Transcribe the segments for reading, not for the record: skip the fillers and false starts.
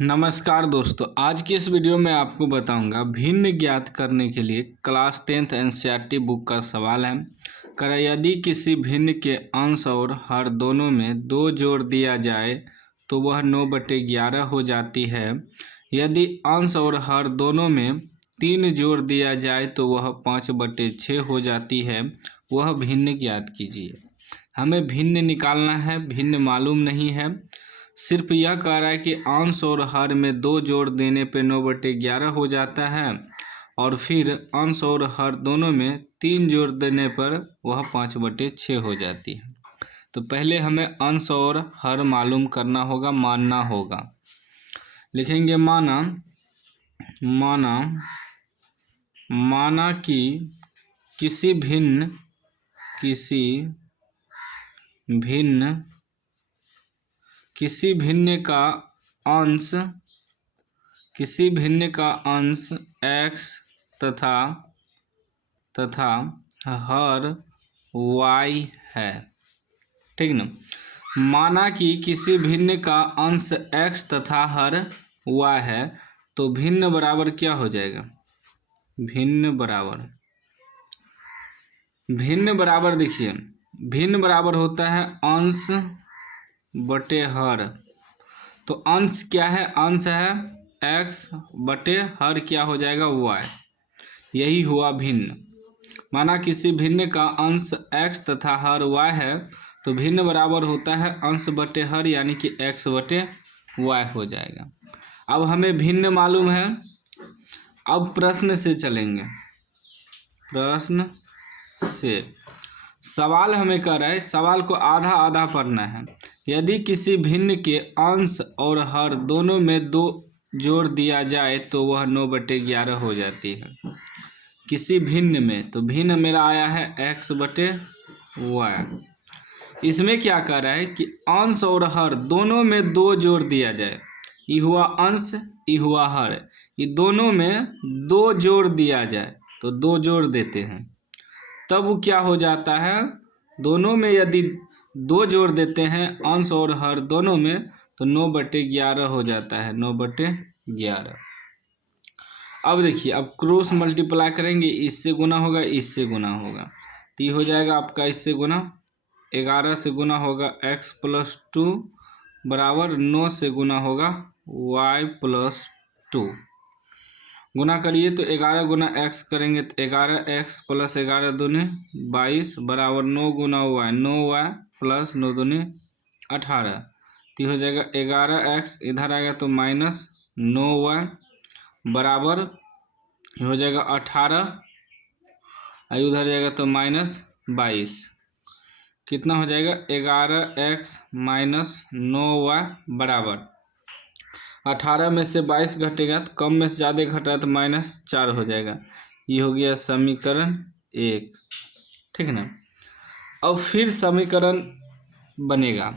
नमस्कार दोस्तों, आज की इस वीडियो में आपको बताऊंगा भिन्न ज्ञात करने के लिए क्लास 10th एनसीईआरटी बुक का सवाल है। यदि किसी भिन्न के अंश और हर दोनों में 2 जोड़ दिया जाए तो वह 9/11 हो जाती है। यदि अंश और हर दोनों में 3 जोड़ दिया जाए तो वह 5/6 हो जाती है। वह भिन्न ज्ञात कीजिए। हमें भिन्न निकालना है, भिन्न मालूम नहीं है। सिर्फ यह कह रहा है कि अंश और हर में 2 जोड़ देने पे 9/11 हो जाता है और फिर अंश और हर दोनों में 3 जोड़ देने पर वह 5/6 हो जाती है। तो पहले हमें अंश और हर मालूम करना होगा, मानना होगा। लिखेंगे माना कि किसी भिन्न का अंश x तथा हर y है। ठीक ना। माना कि किसी भिन्न का अंश x तथा हर y है तो भिन्न बराबर क्या हो जाएगा? भिन्न बराबर देखिए, भिन्न बराबर होता है अंश बटे हर। तो अंश क्या है? अंश है x बटे हर क्या हो जाएगा? y। यही हुआ भिन्न। माना किसी भिन्न का अंश x तथा हर y है तो भिन्न बराबर होता है अंश बटे हर, यानी कि x बटे y हो जाएगा। अब हमें भिन्न मालूम है। अब प्रश्न से चलेंगे। प्रश्न से सवाल हमें कर रहा है, सवाल को आधा आधा पढ़ना है। यदि किसी भिन्न के अंश और हर दोनों में 2 जोड़ दिया जाए तो वह 9/11 हो जाती है। किसी भिन्न में, तो भिन्न मेरा आया है x बटे y। इसमें क्या कर रहा है कि अंश और हर दोनों में 2 जोड़ दिया जाए। ये हुआ अंश, ये हुआ हर, ये दोनों में 2 जोड़ दिया जाए तो 2 जोड़ देते हैं। तब क्या हो जाता है? दोनों में यदि 2 जोड़ देते हैं अंश और हर दोनों में तो 9/11 हो जाता है। 9/11। अब देखिए, अब क्रॉस मल्टीप्लाई करेंगे, इससे गुना होगा, इससे गुना होगा, तो ये हो जाएगा आपका इससे गुना। 11 से गुना होगा x + 2 बराबर 9 से गुना होगा y + 2। गुना करिए तो 11 गुना x करेंगे तो 11x + 11 दूनी 22 बराबर 9 गुना y, 9y + 9 दूनी 18। तो हो जाएगा 11x, इधर आएगा तो -9y बराबर हो जाएगा 18, उधर जाएगा तो -22। कितना हो जाएगा? 11x - 9y बराबर 18 में से 22 घटेगा तो कम में से ज़्यादा घट रहा है तो -4 हो जाएगा। ये हो गया समीकरण 1। ठीक ना। अब फिर समीकरण बनेगा।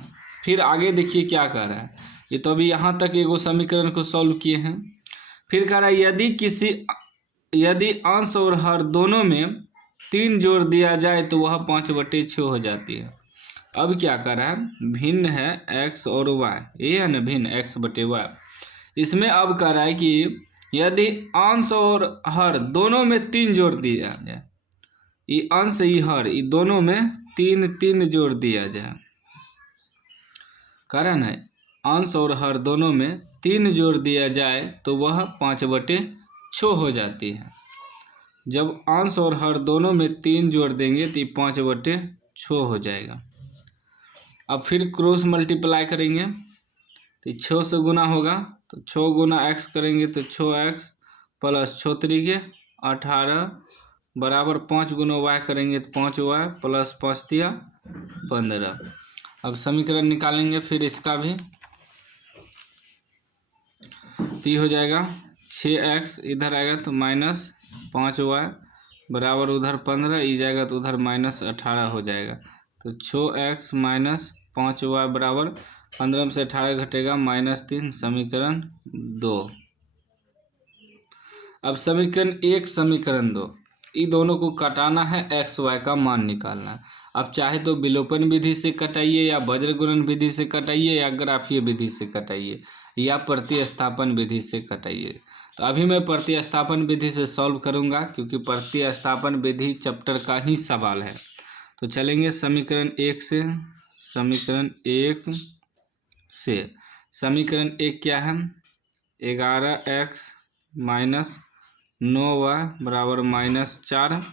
फिर आगे देखिए क्या कह रहा है। ये तो अभी यहाँ तक एगो समीकरण को सॉल्व किए हैं। फिर कह रहा है यदि अंश और हर दोनों में 3 जोड़ दिया जाए तो वह 5/6 हो जाती है। अब क्या कर रहा है? भिन्न है x और y, ये है ना भिन्न x बटे y। इसमें अब कह रहा है कि यदि अंश और हर दोनों में 3 जोड़ दिया जाए, ये अंश ये हर, ये दोनों में 3 जोड़ दिया जाए। कारण है अंश और हर दोनों में 3 जोड़ दिया जाए तो वह 5/6 हो जाती है। जब अंश और हर दोनों में 3 जोड़ देंगे तो ये 5/6 हो जाएगा। अब फिर क्रॉस मल्टीप्लाई करेंगे तो 6 से गुना होगा तो 6 गुना x करेंगे तो 6x + 6 × 18 बराबर 5 गुना y करेंगे तो 5y + 5 × 15। अब समीकरण निकालेंगे फिर इसका भी, तो ये हो जाएगा 6x, इधर आएगा तो -5y बराबर उधर 15, ये जाएगा तो उधर -18 हो जाएगा। तो 6x - 5y बराबर 15 में से 18 घटेगा -3, समीकरण 2। अब समीकरण 1 समीकरण 2 इन दोनों को कटाना है, एक्स वाई का मान निकालना है। अब चाहे तो विलोपन विधि से कटाइए, या वज्र गुणन विधि से कटाइए, या ग्राफीय विधि से कटाइए, या प्रतिस्थापन विधि से कटाइए। तो अभी मैं प्रतिस्थापन विधि से सॉल्व करूंगा, क्योंकि प्रतिस्थापन विधि चैप्टर का ही सवाल है। तो चलेंगे समीकरण 1 से। समीकरण 1 से समीकरण 1 क्या है? 11x माइनस 9y बराबर -4।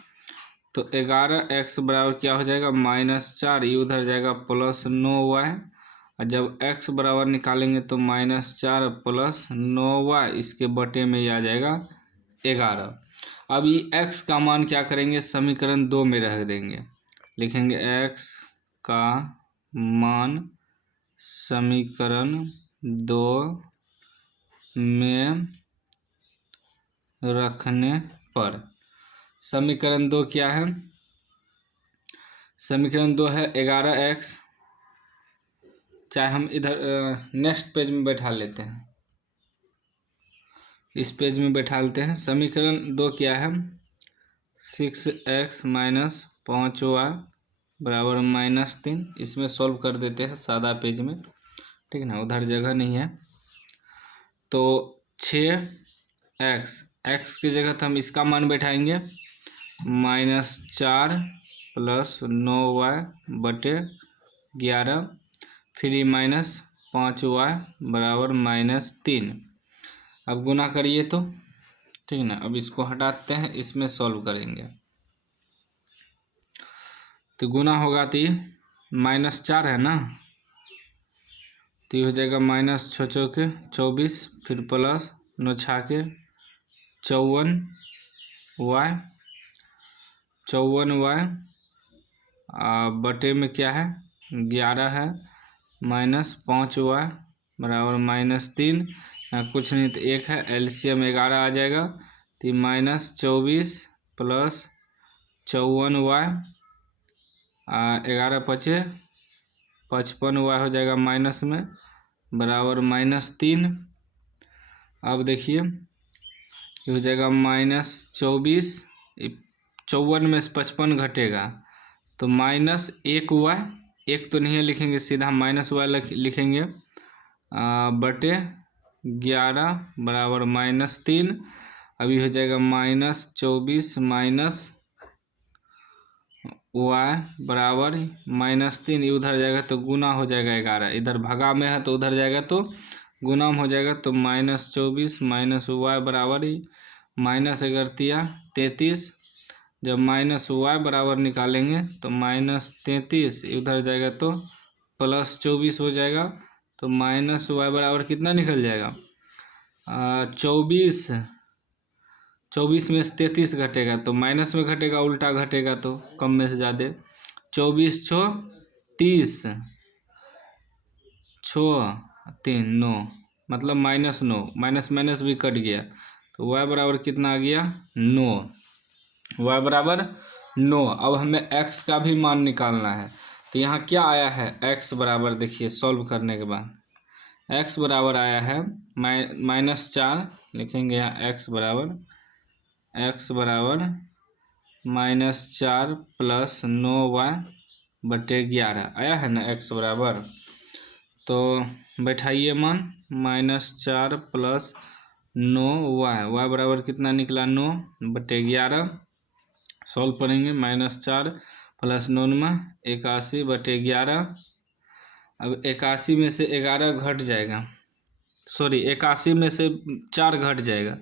तो 11x बराबर क्या हो जाएगा? -4, ये उधर जाएगा +9y। और जब x बराबर निकालेंगे तो -4 + 9y, इसके बटे में ये आ जाएगा 11। अब ये x का मान क्या करेंगे? समीकरण 2 में रख देंगे। लिखेंगे x का मान समीकरण 2 में रखने पर, समीकरण 2 क्या है? समीकरण 2 है 11x। चाहे हम इधर नेक्स्ट पेज में बैठा लेते हैं, इस पेज में बैठा लेते हैं। समीकरण 2 क्या है? 6x माइनस 5y बराबर -3। इसमें सॉल्व कर देते हैं सादा पेज में, ठीक है ना, उधर जगह नहीं है। तो 6x, x की जगह तो हम इसका मान बैठाएंगे -4 + 9y बटे 11, फिर -5y बराबर -3। अब गुना करिए तो, ठीक ना। अब इसको हटाते हैं, इसमें सॉल्व करेंगे। तो गुना होगा तो ये -4 है ना, तो ये हो जाएगा -6 के 24, फिर प्लस 9 के 54y बटे में क्या है? 11 है, -5y बराबर -3। यहाँ कुछ नहीं तो 1 है, एलसीएम 11 आ जाएगा। तो -24 + 54y, 11 पचे 55y हो जाएगा माइनस में, बराबर -3। अब देखिए ये हो जाएगा -24, 54 में से 55 घटेगा तो -1y, 1 तो नहीं है लिखेंगे, सीधा -y लिखेंगे, बटे 11 बराबर -3। अभी हो जाएगा -24 माइनस y बराबर -3। ये उधर जाएगा तो गुना हो जाएगा 11, इधर भगा में है तो उधर जाएगा तो गुना में हो जाएगा। तो -24 माइनस y बराबर -11 33। जब -y बराबर निकालेंगे तो -33, इधर जाएगा तो +24 हो जाएगा। तो -y बराबर कितना निकल जाएगा? 24 में से 33 घटेगा तो माइनस में घटेगा, उल्टा घटेगा तो कम में से ज़्यादा। 24 छो 30, 6 3 9, मतलब -9, माइनस भी कट गया। तो y बराबर कितना आ गया? 9। y बराबर 9। अब हमें x का भी मान निकालना है। तो यहाँ क्या आया है? x बराबर, देखिए सॉल्व करने के बाद x बराबर आया है -4। लिखेंगे यहाँ x बराबर -4 + 9y बटे 11 आया है ना x बराबर। तो बैठाइए मान, -4 + 9y बराबर कितना निकला? 9 बटे 11। सॉल्व करेंगे, -4 + 9 में 81 बटे 11। अब 81 में से 11 घट जाएगा, सॉरी 81 में से 4 घट जाएगा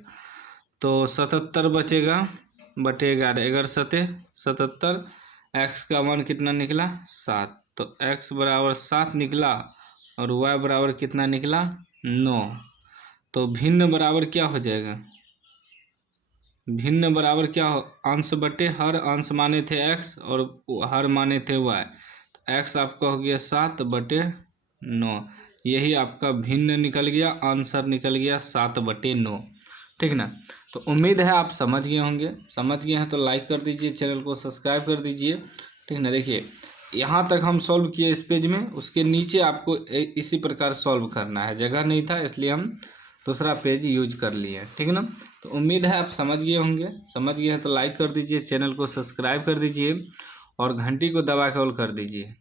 तो 77 बचेगा बटे 11, 11 सते 77। x का मान कितना निकला? 7। तो x बराबर 7 निकला और y बराबर कितना निकला? 9। तो भिन्न बराबर क्या हो जाएगा? भिन्न बराबर क्या हो? अंश बटे हर, अंश माने थे x और हर माने थे y। तो x आपका हो गया 7 बटे 9, यही आपका भिन्न निकल गया, आंसर निकल गया 7 बटे 9, ठीक ना। तो उम्मीद है आप समझ गए होंगे। समझ गए हैं तो लाइक कर दीजिए, चैनल को सब्सक्राइब कर दीजिए, ठीक ना। देखिए यहाँ तक हम सॉल्व किए इस पेज में, उसके नीचे आपको इसी प्रकार सॉल्व करना है, जगह नहीं था इसलिए हम दूसरा पेज यूज कर लिए, ठीक है ना। तो उम्मीद है आप समझ गए होंगे। समझ गए हैं तो लाइक कर दीजिए, चैनल को सब्सक्राइब कर दीजिए और घंटी को दबा के ऑल कर दीजिए।